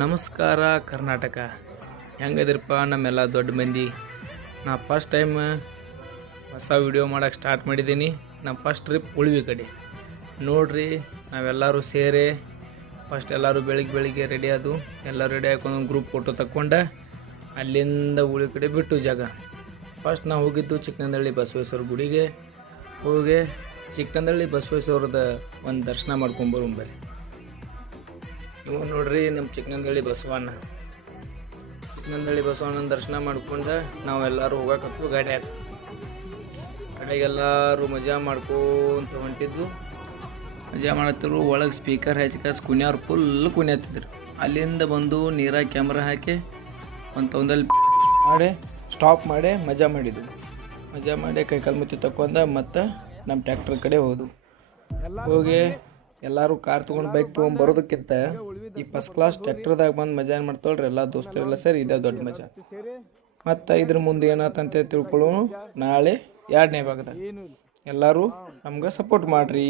ನಮಸ್ಕಾರ ಕರ್ನಾಟಕ. ಹೆಂಗದಿರಪ್ಪ ನಮ್ಮೆಲ್ಲ ದೊಡ್ಡ ಮಂದಿ. ನಾ ಫಸ್ಟ್ ಟೈಮ್ ಹೊಸ ವಿಡಿಯೋ ಮಾಡೋಕ್ಕೆ ಸ್ಟಾರ್ಟ್ ಮಾಡಿದ್ದೀನಿ. ನಮ್ಮ ಫಸ್ಟ್ ಟ್ರಿಪ್ ಉಳಿವಿ ಕಡೆ ನೋಡ್ರಿ. ನಾವೆಲ್ಲರೂ ಸೇರಿ ಫಸ್ಟ್ ಎಲ್ಲರೂ ಬೆಳಿಗ್ಗೆ ರೆಡಿ ಆದು. ಎಲ್ಲ ರೆಡಿ ಹಾಕೊಂಡು ಗ್ರೂಪ್ ಫೋಟೋ ತಕ್ಕೊಂಡು ಅಲ್ಲಿಂದ ಉಳಿ ಕಡೆ ಬಿಟ್ಟು ಜಾಗ. ಫಸ್ಟ್ ನಾವು ಹೋಗಿದ್ದು ಚಿಕ್ಕನಂದಳ್ಳಿ ಬಸವೇಶ್ವರ ಗುಡಿಗೆ. ಹೋಗಿ ಚಿಕ್ಕನಂದಳ್ಳಿ ಬಸವೇಶ್ವರದ ಒಂದು ದರ್ಶನ ಮಾಡ್ಕೊಂಬರೋಂಬರಿ. ಇವು ನೋಡ್ರಿ ನಮ್ಮ ಚಿಕ್ಕನಂದಳ್ಳಿ ಬಸವಣ್ಣ ದರ್ಶನ ಮಾಡ್ಕೊಂಡು ನಾವೆಲ್ಲರೂ ಹೋಗಕತ್ತು. ಕಡೆಗೆಲ್ಲರೂ ಮಜಾ ಮಾಡ್ಕೊಂತ ಹೊಂಟಿದ್ದು. ಮಜಾ ಮಾಡತ್ತಿರು. ಒಳಗೆ ಸ್ಪೀಕರ್ ಹಚ್ಕ ಕುಣಿಯವ್ರು ಫುಲ್ ಕುಣಿಯತ್ತಿದ್ರು. ಅಲ್ಲಿಂದ ಬಂದು ನೀರಾಗ ಕ್ಯಾಮ್ರಾ ಹಾಕಿ ಒಂದಲ್ಲಿ ಸ್ಟಾಪ್ ಮಾಡಿ ಮಜಾ ಮಾಡಿದ್ವಿ. ಮಜಾ ಮಾಡಿ ಕೈಕಾಲು ಮುತ್ತಿ ತಕ್ಕೊಂಡ ಮತ್ತು ನಮ್ಮ ಟ್ಯಾಕ್ಟರ್ ಕಡೆ ಹೋಗಿ ಎಲ್ಲರೂ ಕಾರ್ ತೊಗೊಂಡು ಬೈಕ್ ತೊಗೊಂಡು ಬರೋದಕ್ಕಿಂತ ಈ ಫಸ್ಟ್ ಕ್ಲಾಸ್ ಟ್ಯಾಕ್ಟರ್ದಾಗ ಬಂದು ಮಜಾ ಏನು ಮಾಡ್ತಾಳ್ರಿ ಎಲ್ಲ ದೋಸ್ತರೆಲ್ಲ ಸರಿ. ಇದೇ ದೊಡ್ಡ ಮಜಾ. ಮತ್ತು ಇದ್ರ ಮುಂದೆ ಏನಾತಂತ ತಿಳ್ಕೊಳ್ಳೋಣ ನಾಳೆ 2ನೇ ಭಾಗದಾಗ. ಎಲ್ಲರೂ ನಮ್ಗೆ ಸಪೋರ್ಟ್ ಮಾಡಿರಿ.